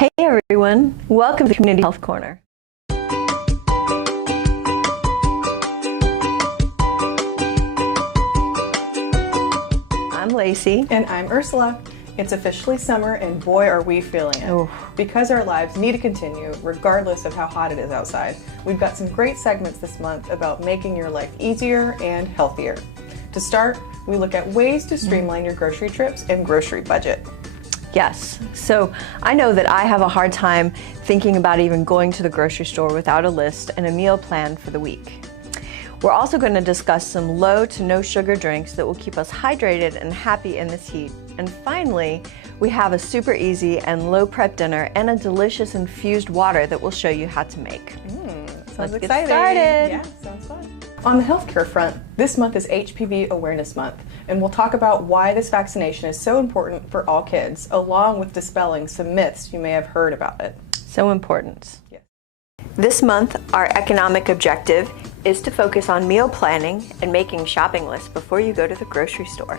Hey everyone, welcome to Community Health Corner. I'm Lacey. And I'm Ursula. It's officially summer and boy are we feeling it. Oof. Because our lives need to continue regardless of how hot it is outside, we've got some great segments this month about making your life easier and healthier. To start, we look at ways to streamline your grocery trips and grocery budget. Yes, so I know that I have a hard time thinking about even going to the grocery store without a list and a meal plan for the week. We're also going to discuss some low to no sugar drinks that will keep us hydrated and happy in this heat. And finally, we have a super easy and low prep dinner and a delicious infused water that we'll show you how to make. Sounds Let's exciting. get started. Yeah, sounds fun. On the healthcare front, this month is HPV Awareness Month, and we'll talk about why this vaccination is so important for all kids, along with dispelling some myths you may have heard about it. So important. Yes. This month, our economic objective is to focus on meal planning and making shopping lists before you go to the grocery store.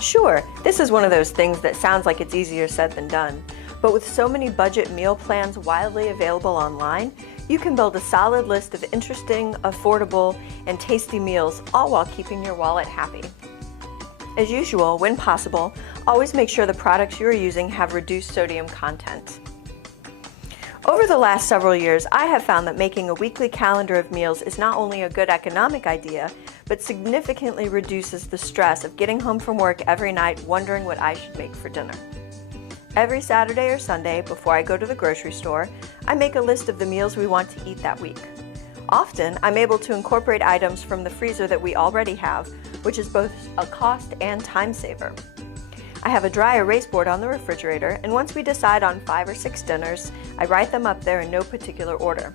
Sure, this is one of those things that sounds like it's easier said than done, but with so many budget meal plans widely available online, you can build a solid list of interesting, affordable, and tasty meals, all while keeping your wallet happy. As usual, when possible, always make sure the products you are using have reduced sodium content. Over the last several years, I have found that making a weekly calendar of meals is not only a good economic idea, but significantly reduces the stress of getting home from work every night wondering what I should make for dinner. Every Saturday or Sunday, before I go to the grocery store, I make a list of the meals we want to eat that week. Often, I'm able to incorporate items from the freezer that we already have, which is both a cost and time saver. I have a dry erase board on the refrigerator, and once we decide on 5 or 6 dinners, I write them up there in no particular order.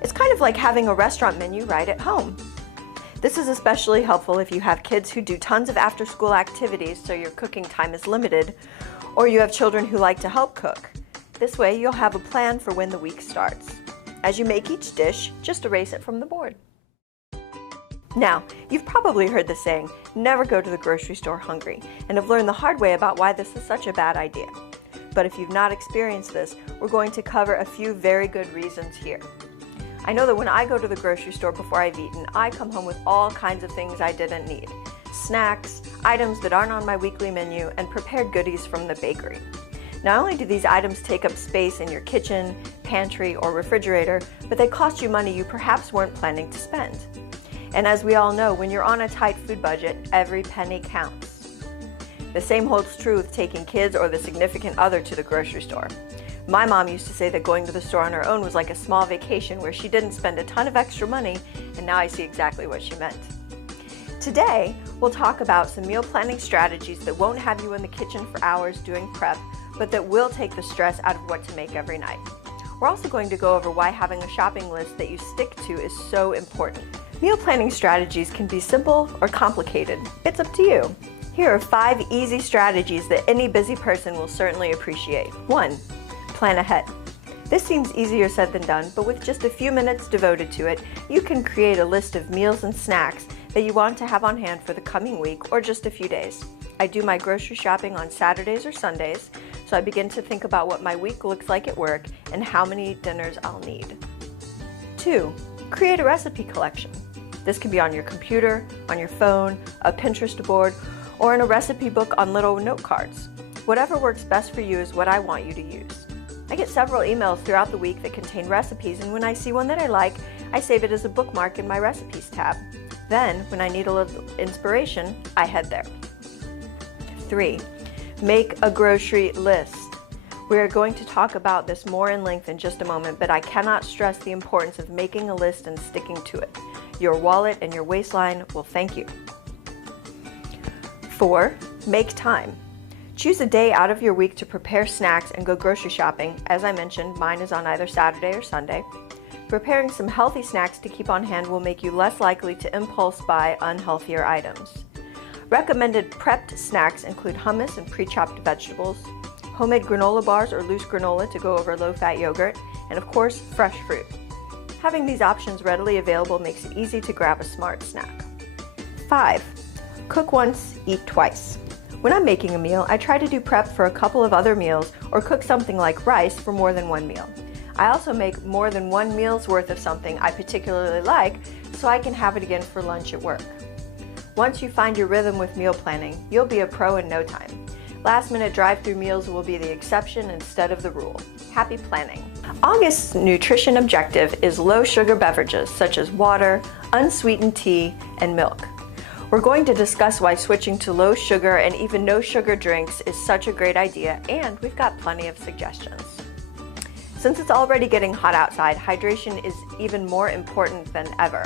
It's kind of like having a restaurant menu right at home. This is especially helpful if you have kids who do tons of after-school activities so your cooking time is limited, or you have children who like to help cook. This way you'll have a plan for when the week starts. As you make each dish, just erase it from the board. Now, you've probably heard the saying, never go to the grocery store hungry, and have learned the hard way about why this is such a bad idea. But if you've not experienced this, we're going to cover a few very good reasons here. I know that when I go to the grocery store before I've eaten, I come home with all kinds of things I didn't need. Snacks, items that aren't on my weekly menu, and prepared goodies from the bakery. Not only do these items take up space in your kitchen, pantry, or refrigerator, but they cost you money you perhaps weren't planning to spend. And as we all know, when you're on a tight food budget, every penny counts. The same holds true with taking kids or the significant other to the grocery store. My mom used to say that going to the store on her own was like a small vacation where she didn't spend a ton of extra money, and now I see exactly what she meant. Today, we'll talk about some meal planning strategies that won't have you in the kitchen for hours doing prep, but that will take the stress out of what to make every night. We're also going to go over why having a shopping list that you stick to is so important. Meal planning strategies can be simple or complicated. It's up to you. Here are 5 easy strategies that any busy person will certainly appreciate. 1. Plan ahead. This seems easier said than done, but with just a few minutes devoted to it, you can create a list of meals and snacks that you want to have on hand for the coming week or just a few days. I do my grocery shopping on Saturdays or Sundays, so I begin to think about what my week looks like at work and how many dinners I'll need. 2. Create a recipe collection. This can be on your computer, on your phone, a Pinterest board, or in a recipe book on little note cards. Whatever works best for you is what I want you to use. I get several emails throughout the week that contain recipes, and when I see one that I like, I save it as a bookmark in my recipes tab. Then, when I need a little inspiration, I head there. 3. Make a grocery list. We are going to talk about this more in length in just a moment, but I cannot stress the importance of making a list and sticking to it. Your wallet and your waistline will thank you. 4. Make time. Choose a day out of your week to prepare snacks and go grocery shopping. As I mentioned, mine is on either Saturday or Sunday. Preparing some healthy snacks to keep on hand will make you less likely to impulse buy unhealthier items. Recommended prepped snacks include hummus and pre-chopped vegetables, homemade granola bars or loose granola to go over low-fat yogurt, and of course, fresh fruit. Having these options readily available makes it easy to grab a smart snack. 5. Cook once, eat twice. When I'm making a meal, I try to do prep for a couple of other meals or cook something like rice for more than one meal. I also make more than one meal's worth of something I particularly like so I can have it again for lunch at work. Once you find your rhythm with meal planning, you'll be a pro in no time. Last-minute drive-through meals will be the exception instead of the rule. Happy planning! August's nutrition objective is low-sugar beverages such as water, unsweetened tea, and milk. We're going to discuss why switching to low-sugar and even no-sugar drinks is such a great idea, and we've got plenty of suggestions. Since it's already getting hot outside, hydration is even more important than ever.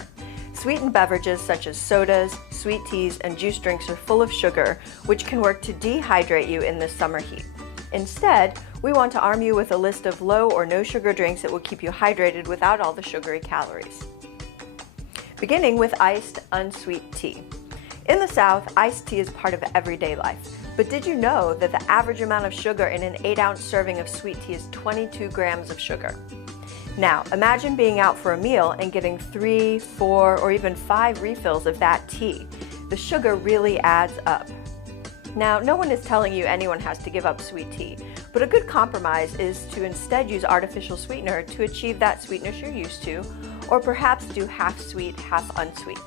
Sweetened beverages such as sodas, sweet teas, and juice drinks are full of sugar, which can work to dehydrate you in this summer heat. Instead, we want to arm you with a list of low or no sugar drinks that will keep you hydrated without all the sugary calories. Beginning with iced, unsweet tea. In the South, iced tea is part of everyday life. But did you know that the average amount of sugar in an 8-ounce serving of sweet tea is 22 grams of sugar? Now, imagine being out for a meal and getting 3, 4, or even 5 refills of that tea. The sugar really adds up. Now, no one is telling you anyone has to give up sweet tea, but a good compromise is to instead use artificial sweetener to achieve that sweetness you're used to, or perhaps do half sweet, half unsweet.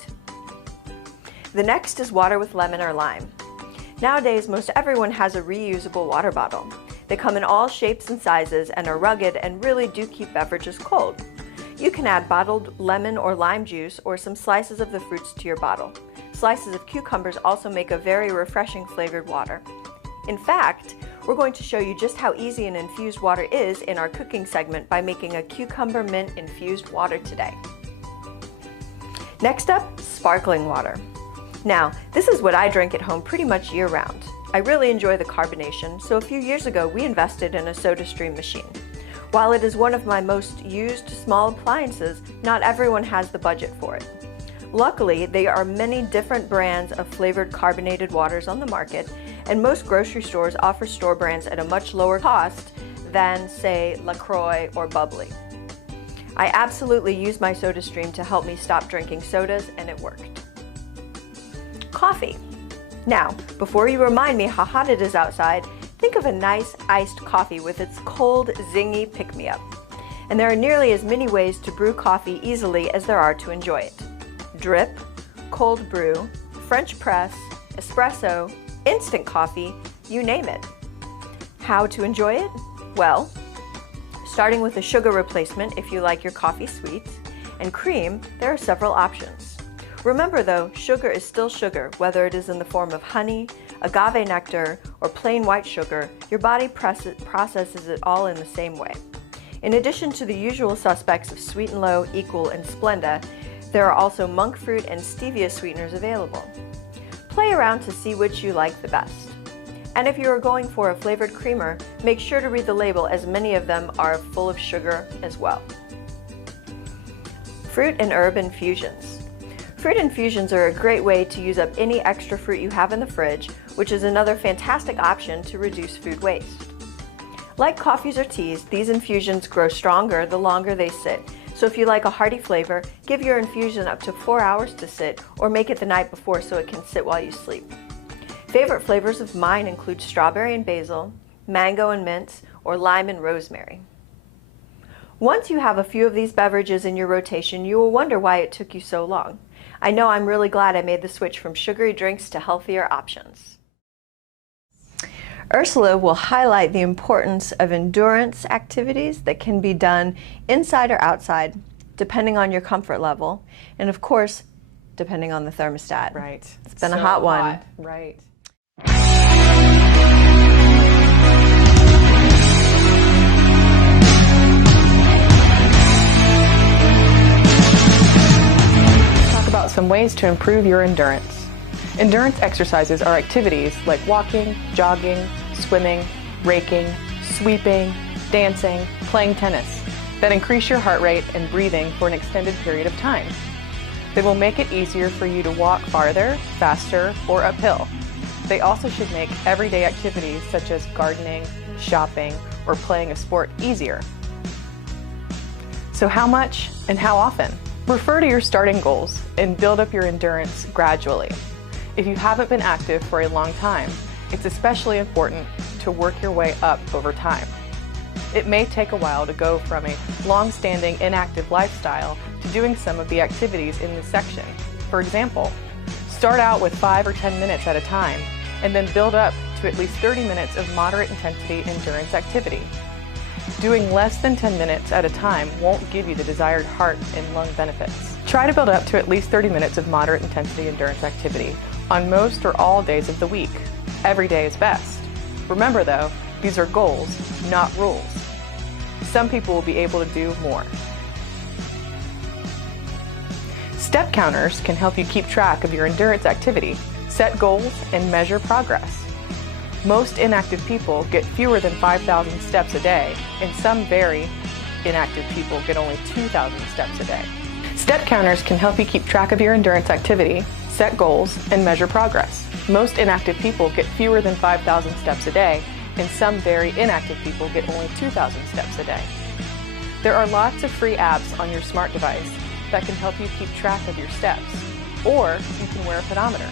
The next is water with lemon or lime. Nowadays, most everyone has a reusable water bottle. They come in all shapes and sizes and are rugged and really do keep beverages cold. You can add bottled lemon or lime juice or some slices of the fruits to your bottle. Slices of cucumbers also make a very refreshing flavored water. In fact, we're going to show you just how easy an infused water is in our cooking segment by making a cucumber mint infused water today. Next up, sparkling water. Now, this is what I drink at home pretty much year-round. I really enjoy the carbonation, so a few years ago we invested in a SodaStream machine. While it is one of my most used small appliances, not everyone has the budget for it. Luckily, there are many different brands of flavored carbonated waters on the market, and most grocery stores offer store brands at a much lower cost than, say, LaCroix or Bubbly. I absolutely use my SodaStream to help me stop drinking sodas, and it worked. Coffee. Now, before you remind me how hot it is outside, think of a nice iced coffee with its cold, zingy pick-me-up. And there are nearly as many ways to brew coffee easily as there are to enjoy it. Drip, cold brew, French press, espresso, instant coffee, you name it. How to enjoy it? Well, starting with a sugar replacement if you like your coffee sweet, and cream, there are several options. Remember though, sugar is still sugar, whether it is in the form of honey, agave nectar, or plain white sugar. Your body processes it all in the same way. In addition to the usual suspects of Sweet and Low, Equal, and Splenda, there are also monk fruit and stevia sweeteners available. Play around to see which you like the best. And if you are going for a flavored creamer, make sure to read the label as many of them are full of sugar as well. Fruit and herb infusions. Fruit infusions are a great way to use up any extra fruit you have in the fridge, which is another fantastic option to reduce food waste. Like coffees or teas, these infusions grow stronger the longer they sit, so if you like a hearty flavor, give your infusion up to 4 hours to sit or make it the night before so it can sit while you sleep. Favorite flavors of mine include strawberry and basil, mango and mint, or lime and rosemary. Once you have a few of these beverages in your rotation, you will wonder why it took you so long. I know I'm really glad I made the switch from sugary drinks to healthier options. Ursula will highlight the importance of endurance activities that can be done inside or outside, depending on your comfort level, and of course, depending on the thermostat. Right. It's been a hot one. Right. About some ways to improve your endurance. Endurance exercises are activities like walking, jogging, swimming, raking, sweeping, dancing, playing tennis that increase your heart rate and breathing for an extended period of time. They will make it easier for you to walk farther, faster, or uphill. They also should make everyday activities such as gardening, shopping, or playing a sport easier. So how much and how often? Refer to your starting goals and build up your endurance gradually. If you haven't been active for a long time, It's especially important to work your way up over time. It may take a while to go from a long-standing inactive lifestyle to doing some of the activities in this section. For example, start out with 5 or 10 minutes at a time, and then build up to at least 30 minutes of moderate intensity endurance activity. Doing less than 10 minutes at a time won't give you the desired heart and lung benefits. Try to build up to at least 30 minutes of moderate intensity endurance activity on most or all days of the week. Every day is best. Remember though, these are goals, not rules. Some people will be able to do more. Step counters can help you keep track of your endurance activity, set goals, and measure progress. Most inactive people get fewer than 5,000 steps a day, and some very inactive people get only 2,000 steps a day. Step counters can help you keep track of your endurance activity, set goals, and measure progress. Most inactive people get fewer than 5,000 steps a day, and some very inactive people get only 2,000 steps a day. There are lots of free apps on your smart device that can help you keep track of your steps, or you can wear a pedometer.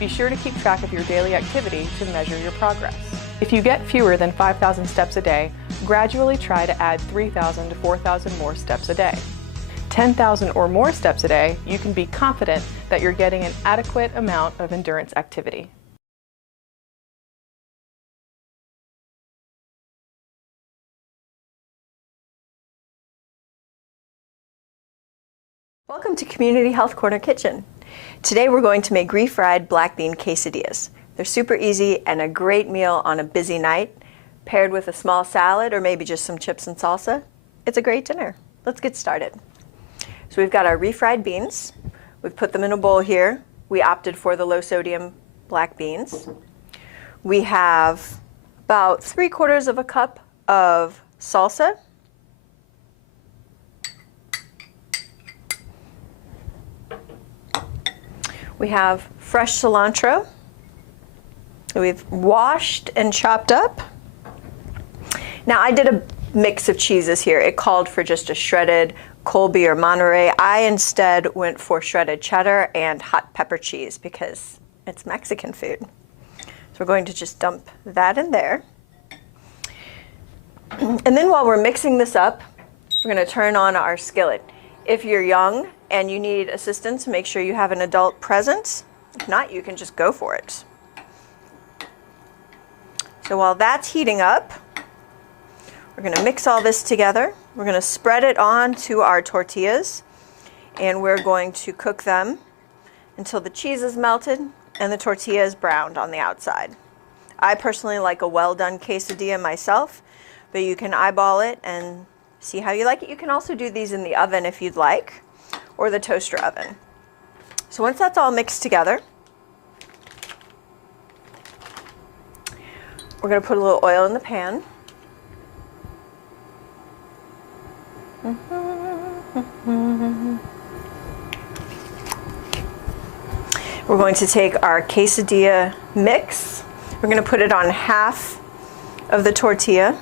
Be sure to keep track of your daily activity to measure your progress. If you get fewer than 5,000 steps a day, gradually try to add 3,000 to 4,000 more steps a day. 10,000 or more steps a day, you can be confident that you're getting an adequate amount of endurance activity. Welcome to Community Health Corner Kitchen. Today we're going to make refried black bean quesadillas. They're super easy and a great meal on a busy night, paired with a small salad or maybe just some chips and salsa. It's a great dinner. Let's get started. So we've got our refried beans. We've put them in a bowl here. We opted for the low sodium black beans. We have about 3/4 of a cup of salsa. We have fresh cilantro that we've washed and chopped up. Now I did a mix of cheeses here. It called for just a shredded Colby or Monterey. I instead went for shredded cheddar and hot pepper cheese because it's Mexican food. So we're going to just dump that in there. And then while we're mixing this up, we're going to turn on our skillet. If you're young and you need assistance, make sure you have an adult present. If not, you can just go for it. So while that's heating up, we're going to mix all this together. We're going to spread it onto our tortillas, and we're going to cook them until the cheese is melted and the tortilla is browned on the outside. I personally like a well-done quesadilla myself, but you can eyeball it and see how you like it. You can also do these in the oven if you'd like, or the toaster oven. So once that's all mixed together, we're going to put a little oil in the pan. We're going to take our quesadilla mix. We're going to put it on half of the tortilla.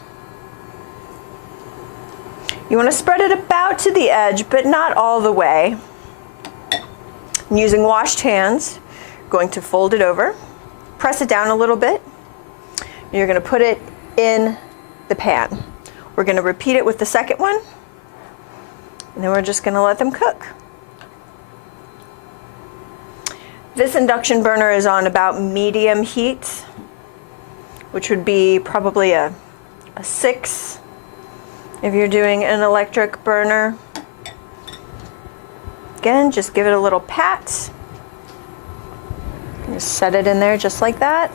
You want to spread it about to the edge, but not all the way. And using washed hands, you're going to fold it over, press it down a little bit. You're going to put it in the pan. We're going to repeat it with the second one, and then we're just going to let them cook. This induction burner is on about medium heat, which would be probably a 6 if you're doing an electric burner. Again, just give it a little pat. Just set it in there just like that.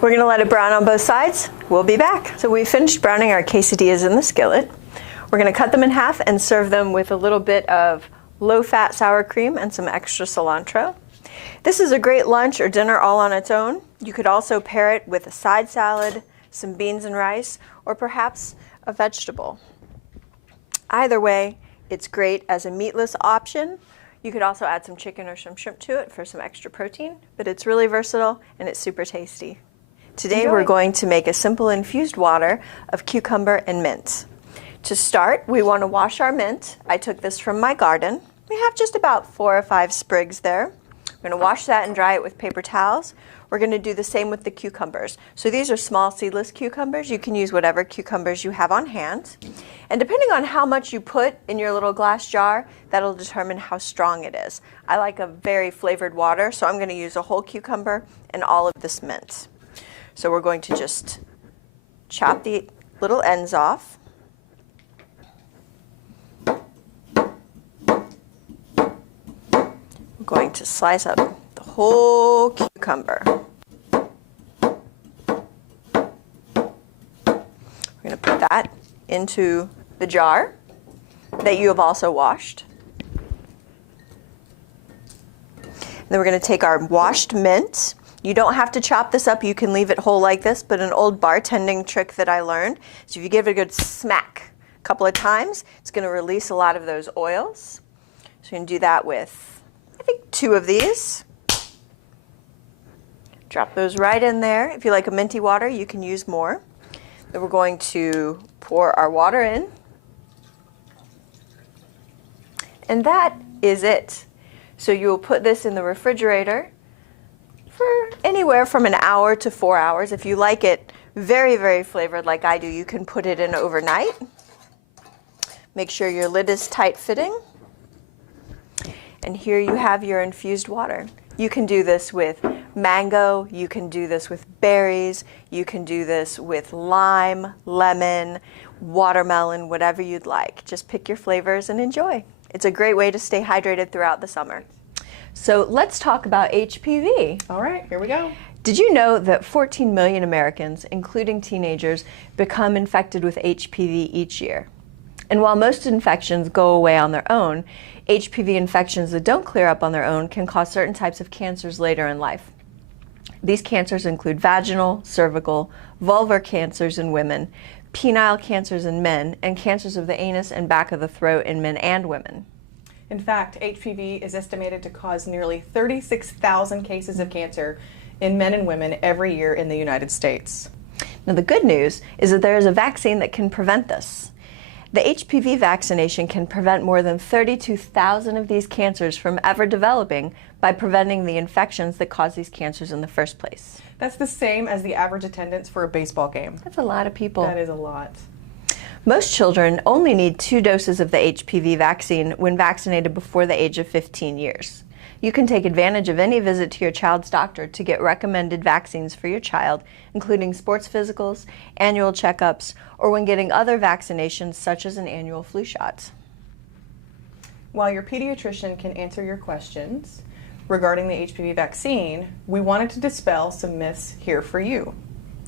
We're going to let it brown on both sides. We'll be back. So we finished browning our quesadillas in the skillet. We're going to cut them in half and serve them with a little bit of low-fat sour cream and some extra cilantro. This is a great lunch or dinner all on its own. You could also pair it with a side salad, some beans and rice, or perhaps a vegetable. Either way, it's great as a meatless option. You could also add some chicken or some shrimp to it for some extra protein, but it's really versatile and it's super tasty. Today we're going to make a simple infused water of cucumber and mint. To start, we want to wash our mint. I took this from my garden. We have just about 4 or 5 sprigs there. We're We're going to wash that and dry it with paper towels. We're going to do the same with the cucumbers. So these are small seedless cucumbers. You can use whatever cucumbers you have on hand. And depending on how much you put in your little glass jar, that'll determine how strong it is. I like a very flavored water, so I'm going to use a whole cucumber and all of this mint. So we're going to just chop the little ends off. I'm going to slice up the whole cucumber. We're going to put that into the jar that you have also washed. And then we're going to take our washed mint. You don't have to chop this up. You can leave it whole like this, but an old bartending trick that I learned is if you give it a good smack a couple of times, it's going to release a lot of those oils. So you can do that with, I think, 2 of these. Drop those right in there. If you like a minty water, you can use more. Then we're going to pour our water in. And that is it. So you will put this in the refrigerator for anywhere from an hour to 4 hours. If you like it very, very flavored like I do, you can put it in overnight. Make sure your lid is tight fitting. And here you have your infused water. You can do this with mango, you can do this with berries, you can do this with lime, lemon, watermelon, whatever you'd like. Just pick your flavors and enjoy. It's a great way to stay hydrated throughout the summer. So let's talk about HPV. All right, here we go. Did you know that 14 million Americans, including teenagers, become infected with HPV each year? And while most infections go away on their own, HPV infections that don't clear up on their own can cause certain types of cancers later in life. These cancers include vaginal, cervical, vulvar cancers in women, penile cancers in men, and cancers of the anus and back of the throat in men and women. In fact, HPV is estimated to cause nearly 36,000 cases of cancer in men and women every year in the United States. Now, the good news is that there is a vaccine that can prevent this. The HPV vaccination can prevent more than 32,000 of these cancers from ever developing by preventing the infections that cause these cancers in the first place. That's the same as the average attendance for a baseball game. That's a lot of people. That is a lot. Most children only need 2 doses of the HPV vaccine when vaccinated before the age of 15 years. You can take advantage of any visit to your child's doctor to get recommended vaccines for your child, including sports physicals, annual checkups, or when getting other vaccinations such as an annual flu shot. While your pediatrician can answer your questions regarding the HPV vaccine, we wanted to dispel some myths here for you.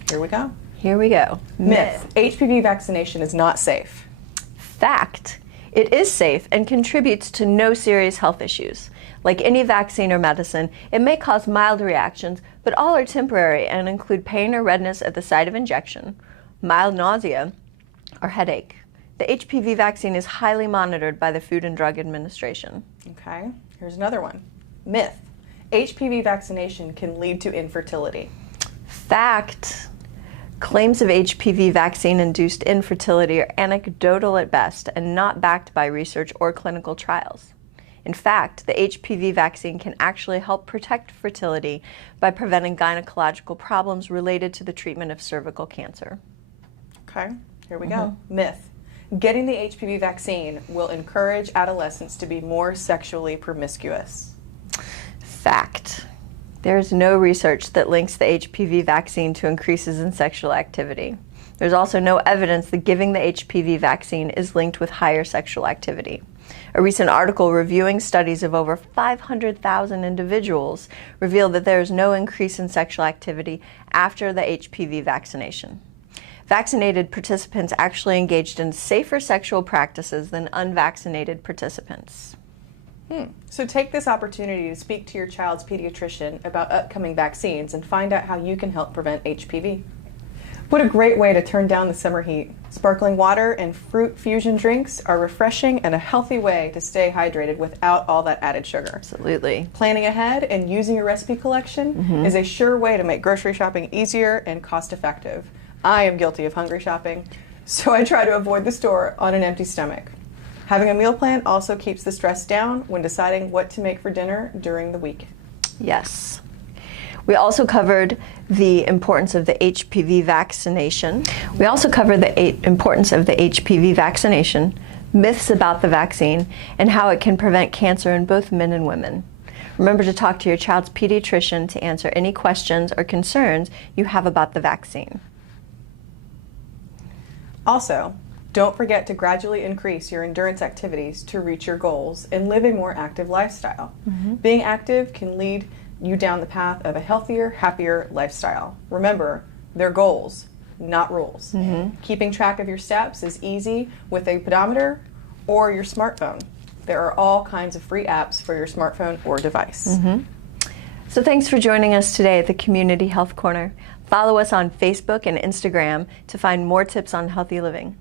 Here we go. Here we go. Myth. HPV vaccination is not safe. Fact. It is safe and contributes to no serious health issues. Like any vaccine or medicine, it may cause mild reactions, but all are temporary and include pain or redness at the site of injection, mild nausea, or headache. The HPV vaccine is highly monitored by the Food and Drug Administration. Okay, here's another one. Myth. HPV vaccination can lead to infertility. Fact. Claims of HPV vaccine-induced infertility are anecdotal at best and not backed by research or clinical trials. In fact, the HPV vaccine can actually help protect fertility by preventing gynecological problems related to the treatment of cervical cancer. Okay, here we go. Myth. Getting the HPV vaccine will encourage adolescents to be more sexually promiscuous. Fact. There is no research that links the HPV vaccine to increases in sexual activity. There's also no evidence that giving the HPV vaccine is linked with higher sexual activity. A recent article reviewing studies of over 500,000 individuals revealed that there is no increase in sexual activity after the HPV vaccination. Vaccinated participants actually engaged in safer sexual practices than unvaccinated participants. So take this opportunity to speak to your child's pediatrician about upcoming vaccines and find out how you can help prevent HPV. What a great way to turn down the summer heat. Sparkling water and fruit fusion drinks are refreshing and a healthy way to stay hydrated without all that added sugar. Absolutely. Planning ahead and using your recipe collection is a sure way to make grocery shopping easier and cost-effective. I am guilty of hungry shopping, so I try to avoid the store on an empty stomach. Having a meal plan also keeps the stress down when deciding what to make for dinner during the week. Yes. We also covered the importance of the HPV vaccination. We also covered the importance of the HPV vaccination, myths about the vaccine, and how it can prevent cancer in both men and women. Remember to talk to your child's pediatrician to answer any questions or concerns you have about the vaccine. Also, don't forget to gradually increase your endurance activities to reach your goals and live a more active lifestyle. Being active can lead you down the path of a healthier, happier lifestyle. Remember, they're goals, not rules. Keeping track of your steps is easy with a pedometer or your smartphone. There are all kinds of free apps for your smartphone or device. So thanks for joining us today at the Community Health Corner. Follow us on Facebook and Instagram to find more tips on healthy living.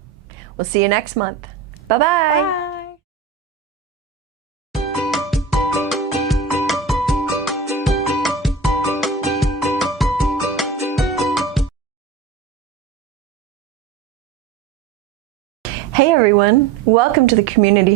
We'll see you next month. Bye-bye. Bye. Hey everyone, welcome to the Community